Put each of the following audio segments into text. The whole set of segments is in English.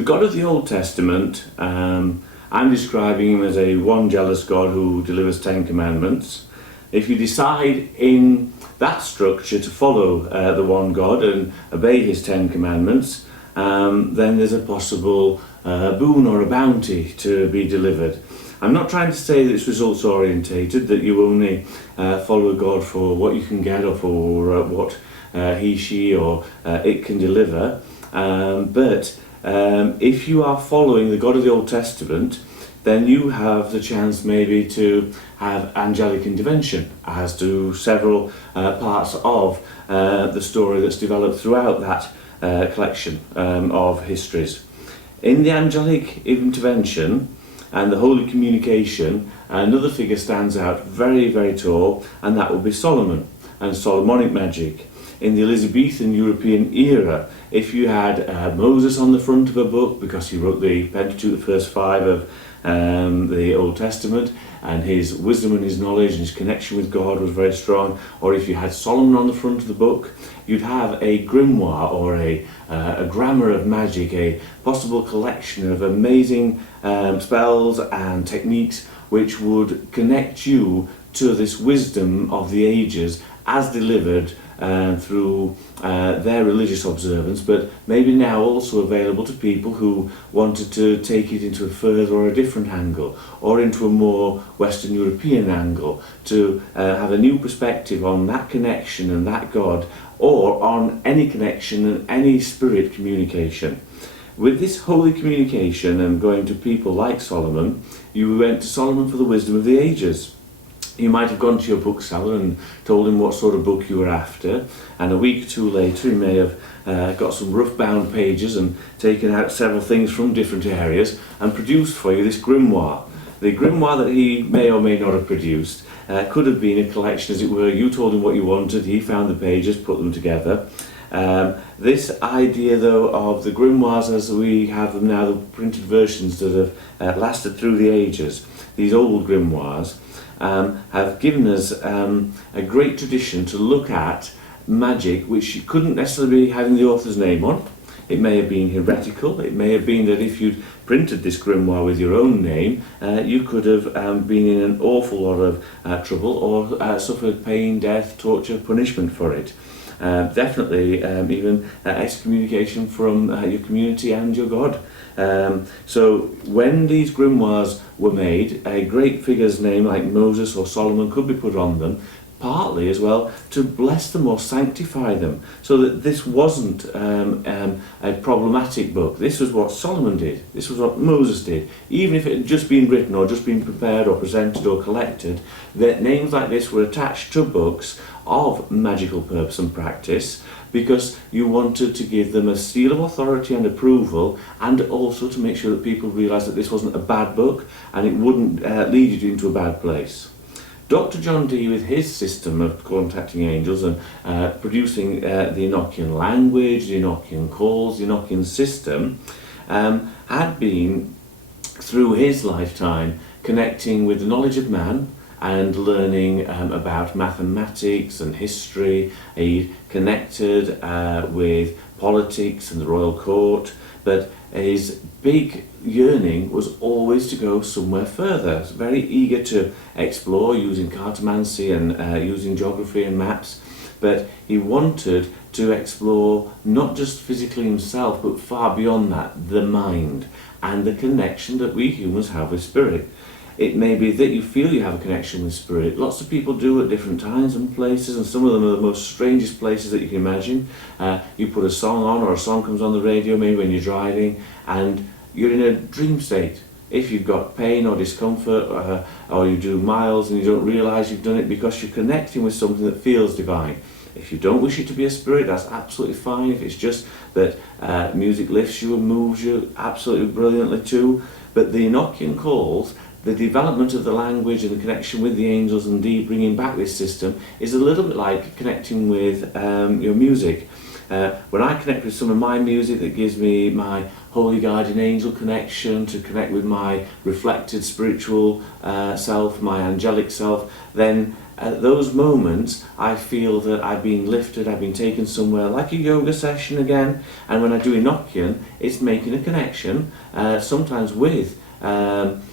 The God of the Old Testament, I'm describing him as a one jealous God who delivers 10 commandments. If you decide in that structure to follow the one God and obey his 10 commandments, then there's a possible boon or a bounty to be delivered. I'm not trying to say that it's results orientated, that you only follow God for what you can get or for what he, she or it can deliver, but if you are following the God of the Old Testament, then you have the chance maybe to have angelic intervention, as do several parts of the story that's developed throughout that collection of histories. In the angelic intervention and the holy communication, another figure stands out very, very tall, and that would be Solomon and Solomonic Magic. In the Elizabethan European era, if you had Moses on the front of a book because he wrote the Pentateuch, the first 5 of the Old Testament, and his wisdom and his knowledge and his connection with God was very strong, or if you had Solomon on the front of the book, you'd have a grimoire or a grammar of magic, a possible collection of amazing spells and techniques which would connect you to this wisdom of the ages as delivered through their religious observance, but maybe now also available to people who wanted to take it into a further or a different angle, or into a more Western European angle, to have a new perspective on that connection and that God, or on any connection and any spirit communication. With this holy communication and going to people like Solomon, you went to Solomon for the wisdom of the ages. You might have gone to your bookseller and told him what sort of book you were after, and a week or two later he may have got some rough bound pages and taken out several things from different areas and produced for you this grimoire. The grimoire that he may or may not have produced could have been a collection, as it were. You told him what you wanted, he found the pages, put them together. This idea, though, of the grimoires as we have them now, the printed versions that have lasted through the ages, these old grimoires, have given us a great tradition to look at magic which couldn't necessarily be having the author's name on. It may have been heretical. It may have been that if you'd printed this grimoire with your own name, you could have been in an awful lot of trouble, or suffered pain, death, torture, punishment for it. Definitely even excommunication from your community and your God. So when these grimoires were made, a great figure's name like Moses or Solomon could be put on them, partly as well to bless them or sanctify them, so that this wasn't a problematic book. This was what Solomon did, this was what Moses did. Even if it had just been written or just been prepared or presented or collected, that names like this were attached to books of magical purpose and practice, because you wanted to give them a seal of authority and approval, and also to make sure that people realised that this wasn't a bad book and it wouldn't lead you into a bad place. Dr. John Dee, with his system of contacting angels and producing the Enochian language, the Enochian calls, the Enochian system, had been, through his lifetime, connecting with the knowledge of man and learning about mathematics and history. He connected with politics and the royal court, but his big yearning was always to go somewhere further. He was very eager to explore using cartomancy and using geography and maps, but he wanted to explore not just physically himself, but far beyond that, the mind and the connection that we humans have with spirit. It may be that you feel you have a connection with spirit. Lots of people do at different times and places, and some of them are the most strangest places that you can imagine. You put a song on, or a song comes on the radio, maybe when you're driving, and you're in a dream state. If you've got pain or discomfort, or you do miles and you don't realise you've done it, because you're connecting with something that feels divine. If you don't wish it to be a spirit, that's absolutely fine. If it's just that music lifts you and moves you, absolutely brilliantly too. But the Enochian calls, the development of the language and the connection with the angels, and Dee bringing back this system, is a little bit like connecting with your music. When I connect with some of my music, that gives me my holy guardian angel connection, to connect with my reflected spiritual self, my angelic self, then at those moments I feel that I've been lifted, I've been taken somewhere, like a yoga session again. And when I do Enochian, it's making a connection, sometimes with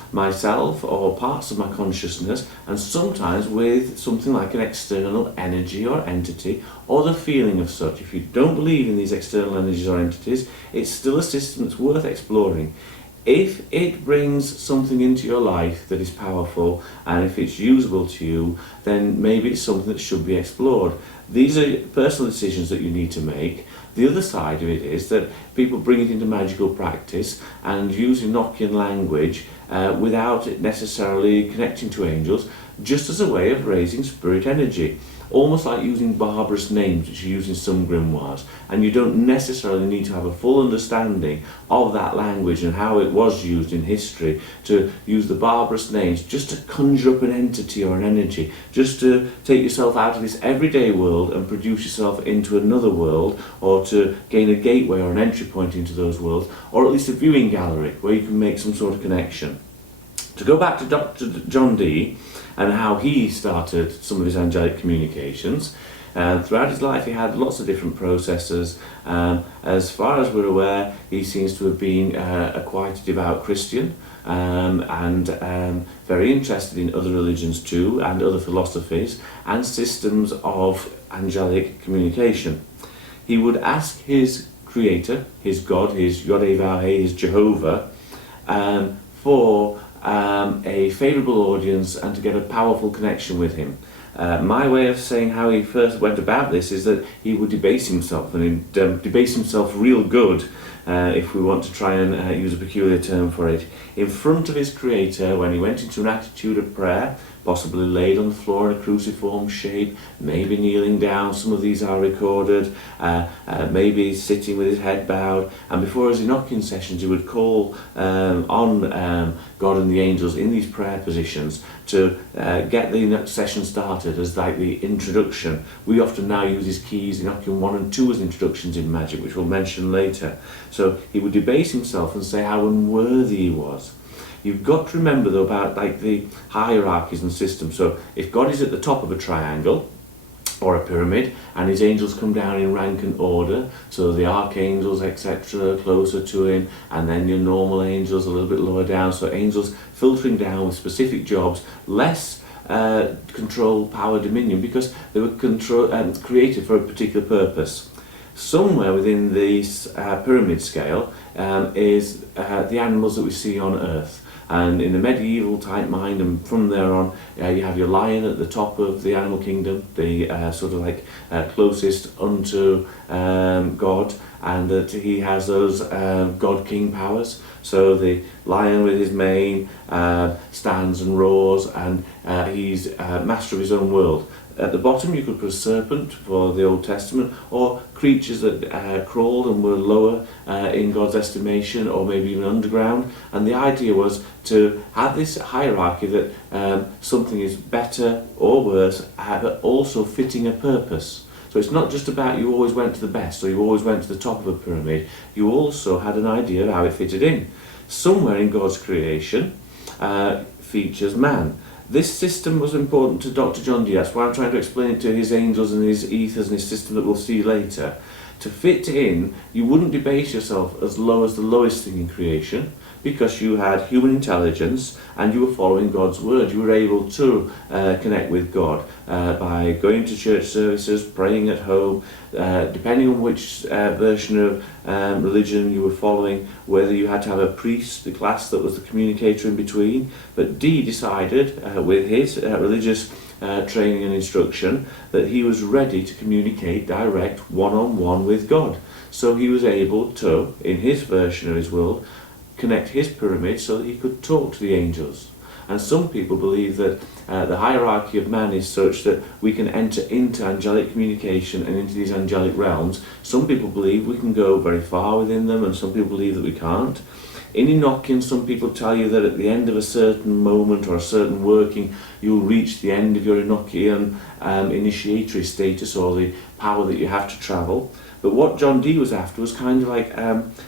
myself or parts of my consciousness, and sometimes with something like an external energy or entity, or the feeling of such. If you don't believe in these external energies or entities, it's still a system that's worth exploring. If it brings something into your life that is powerful, and if it's usable to you, then maybe it's something that should be explored. These are personal decisions that you need to make. The other side of it is that people bring it into magical practice and use Enochian language without it necessarily connecting to angels, just as a way of raising spirit energy. Almost like using barbarous names, which you use in some grimoires, and you don't necessarily need to have a full understanding of that language and how it was used in history to use the barbarous names just to conjure up an entity or an energy, just to take yourself out of this everyday world and produce yourself into another world, or to gain a gateway or an entry point into those worlds, or at least a viewing gallery where you can make some sort of connection. To go back to Dr. John Dee and how he started some of his angelic communications, throughout his life he had lots of different processes. As far as we're aware, he seems to have been quite a devout Christian, and very interested in other religions too, and other philosophies and systems of angelic communication. He would ask his creator, his God, his Yod-Heh-Vah-Heh, his Jehovah, for a favourable audience and to get a powerful connection with him. My way of saying how he first went about this is that he would debase himself, and debase himself real good, if we want to try and use a peculiar term for it, in front of his creator when he went into an attitude of prayer, possibly laid on the floor in a cruciform shape, maybe kneeling down. Some of these are recorded, maybe sitting with his head bowed, and before his Enochian sessions he would call on God and the angels in these prayer positions to get the session started as like the introduction. We often now use his keys, Enochian 1 and 2, as introductions in magic, which we'll mention later. So he would debase himself and say how unworthy he was. You've got to remember though about like the hierarchies and systems. So if God is at the top of a triangle or a pyramid, and his angels come down in rank and order, so the archangels etc. closer to him, and then your normal angels a little bit lower down, so angels filtering down with specific jobs, less control, power, dominion, because they were created for a particular purpose. Somewhere within this pyramid scale is the animals that we see on Earth. And in the medieval type mind, and from there on, you have your lion at the top of the animal kingdom, the sort of like closest unto God, and that he has those God-king powers. So the lion with his mane stands and roars, and he's master of his own world. At the bottom you could put a serpent for the Old Testament, or creatures that crawled and were lower in God's estimation, or maybe even underground. And the idea was to have this hierarchy that something is better or worse, but also fitting a purpose. So it's not just about you always went to the best or you always went to the top of a pyramid. You also had an idea of how it fitted in. Somewhere in God's creation features man. This system was important to Dr. John Dee. That's why I'm trying to explain it to his angels and his ethers and his system that we'll see later. To fit in, you wouldn't debase yourself as low as the lowest thing in creation, because you had human intelligence and you were following God's word. You were able to connect with God by going to church services, praying at home, depending on which version of religion you were following, whether you had to have a priest, the class that was the communicator in between. But Dee decided with his religious training and instruction that he was ready to communicate direct one-on-one with God. So he was able to, in his version of his world, connect his pyramid so that he could talk to the angels. And some people believe that the hierarchy of man is such that we can enter into angelic communication and into these angelic realms. Some people believe we can go very far within them, and some people believe that we can't. In Enochian, some people tell you that at the end of a certain moment or a certain working, you'll reach the end of your Enochian initiatory status, or the power that you have to travel. But what John Dee was after was kind of like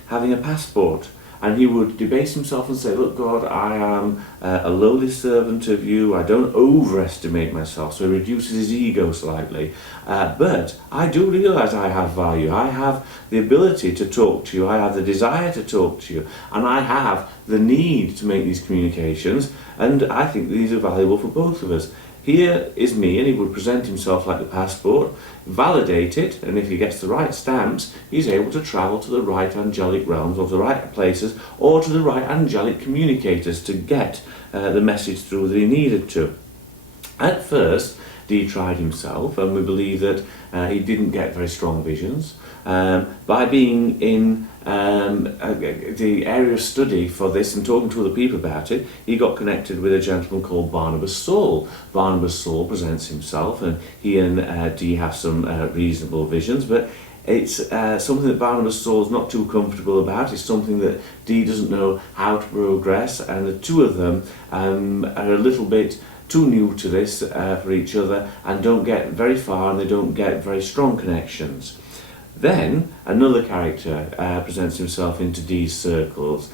having a passport. And he would debase himself and say, look, God, I am a lowly servant of you. I don't overestimate myself. So he reduces his ego slightly. But I do realize I have value. I have the ability to talk to you. I have the desire to talk to you. And I have the need to make these communications. And I think these are valuable for both of us. Here is me, and he would present himself like the passport, validate it, and if he gets the right stamps, he's able to travel to the right angelic realms, or to the right places, or to the right angelic communicators to get the message through that he needed to. At first, Dee tried himself, and we believe that he didn't get very strong visions. By being in the area of study for this and talking to other people about it, he got connected with a gentleman called Barnabas Saul. Barnabas Saul presents himself, and he and Dee have some reasonable visions, but it's something that Barnabas Saul is not too comfortable about. It's something that Dee doesn't know how to progress, and the two of them are a little bit too new to this for each other and don't get very far, and they don't get very strong connections. Then another character presents himself into Dee's circles.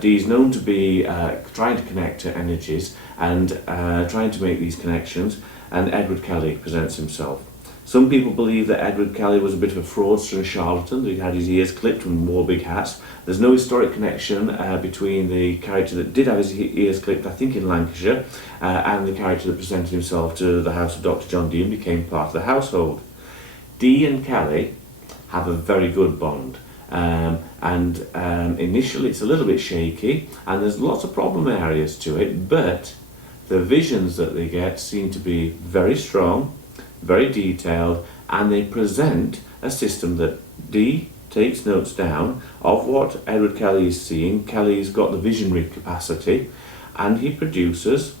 Dee's known to be trying to connect to energies and trying to make these connections, and Edward Kelly presents himself. Some people believe that Edward Kelly was a bit of a fraudster and a charlatan, that he had his ears clipped and wore big hats. There's no historic connection between the character that did have his ears clipped, I think in Lancashire, and the character that presented himself to the house of Dr. John Dee and became part of the household. Dee and Kelly have a very good bond, and initially it's a little bit shaky and there's lots of problem areas to it, but the visions that they get seem to be very strong, very detailed, and they present a system that Dee takes notes down of what Edward Kelly is seeing. Kelly's got the visionary capacity, and he produces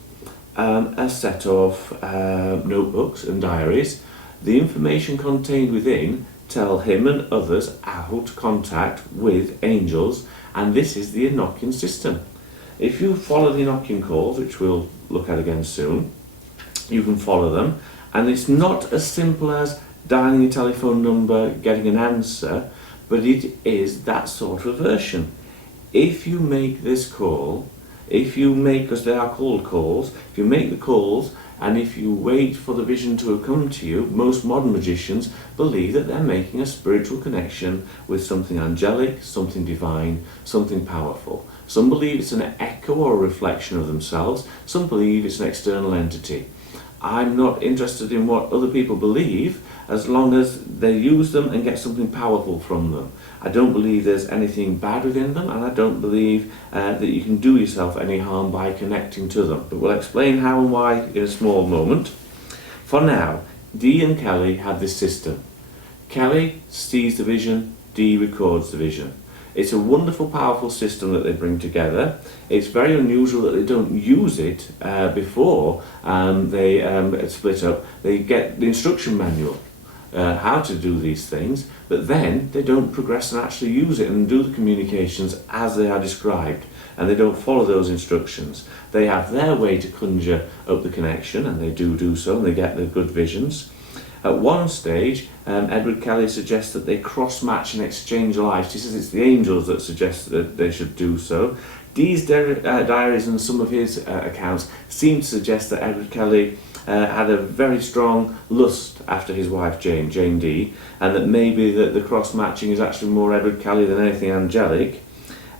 a set of notebooks and diaries. The information contained within tell him and others how to contact with angels, and this is the Enochian system. If you follow the Enochian calls, which we'll look at again soon, you can follow them, and it's not as simple as dialing a telephone number, getting an answer, but it is that sort of version. If you make this call, because they are called calls, if you make the calls and if you wait for the vision to come to you, most modern magicians believe that they're making a spiritual connection with something angelic, something divine, something powerful. Some believe it's an echo or a reflection of themselves. Some believe it's an external entity. I'm not interested in what other people believe, as long as they use them and get something powerful from them. I don't believe there's anything bad within them, and I don't believe that you can do yourself any harm by connecting to them. But we'll explain how and why in a small moment. For now, Dee and Kelly have this system. Kelly sees the vision, Dee records the vision. It's a wonderful, powerful system that they bring together. It's very unusual that they don't use it before they split up. They get the instruction manual, how to do these things, but then they don't progress and actually use it and do the communications as they are described, and they don't follow those instructions. They have their way to conjure up the connection, and they do so, and they get the good visions. At one stage, Edward Kelly suggests that they cross-match and exchange lives. He says it's the angels that suggest that they should do so. Dee's diaries and some of his accounts seem to suggest that Edward Kelly had a very strong lust after his wife Jane Dee, and that maybe the cross-matching is actually more Edward Kelly than anything angelic.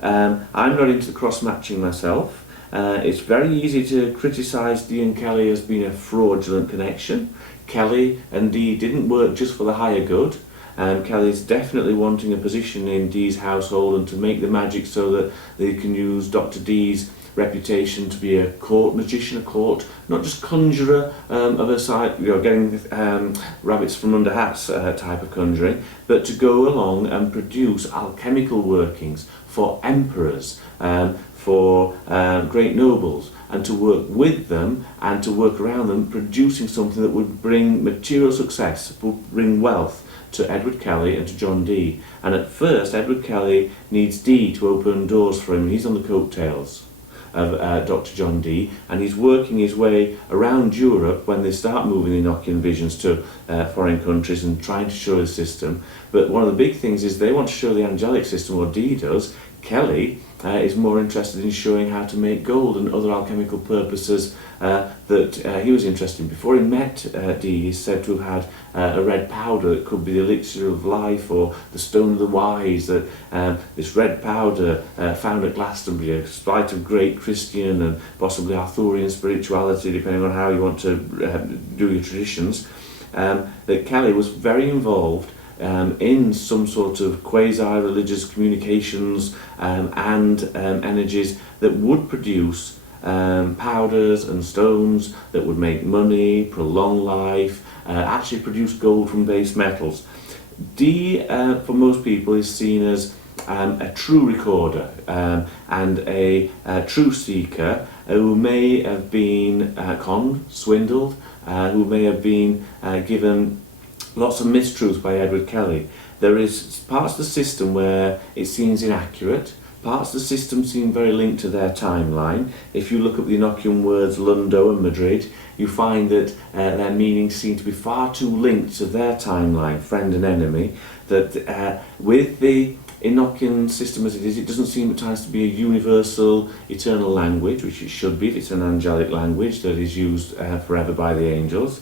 I'm not into the cross-matching myself. It's very easy to criticise Dee and Kelly as being a fraudulent connection. Kelly and Dee didn't work just for the higher good. Kelly's definitely wanting a position in Dee's household and to make the magic so that they can use Dr. Dee's reputation to be a court magician, not just conjurer of a side, getting rabbits from under hats type of conjuring, but to go along and produce alchemical workings for emperors, for great nobles, and to work with them and to work around them, producing something that would bring material success, would bring wealth to Edward Kelly and to John Dee. And at first, Edward Kelly needs Dee to open doors for him. He's on the coattails of Dr. John Dee, and he's working his way around Europe when they start moving the Enochian visions to foreign countries and trying to show the system. But one of the big things is they want to show the angelic system, or Dee does. Kelly is more interested in showing how to make gold and other alchemical purposes that he was interested in. Before he met Dee, he's said to have had a red powder that could be the elixir of life or the stone of the wise, that this red powder found at Glastonbury, a site of great Christian and possibly Arthurian spirituality, depending on how you want to do your traditions, that Kelly was very involved in some sort of quasi-religious communications and energies that would produce powders and stones that would make money, prolong life, actually produce gold from base metals. Dee, for most people, is seen as a true recorder and a true seeker who may have been conned, swindled, who may have been given lots of mistruths by Edward Kelly. There is parts of the system where it seems inaccurate, parts of the system seem very linked to their timeline. If you look up the Enochian words Lundo and Madrid, you find that their meanings seem to be far too linked to their timeline, friend and enemy, that with the Enochian system as it is, it doesn't seem at times to be a universal eternal language, which it should be if it's an angelic language that is used forever by the angels.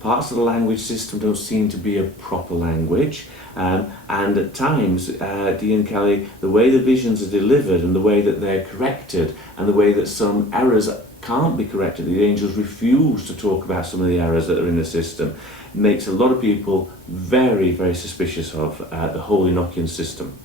Parts of the language system don't seem to be a proper language, and at times Dee and Kelly, the way the visions are delivered and the way that they're corrected and the way that some errors can't be corrected, the angels refuse to talk about some of the errors that are in the system, makes a lot of people very, very suspicious of the whole Enochian system.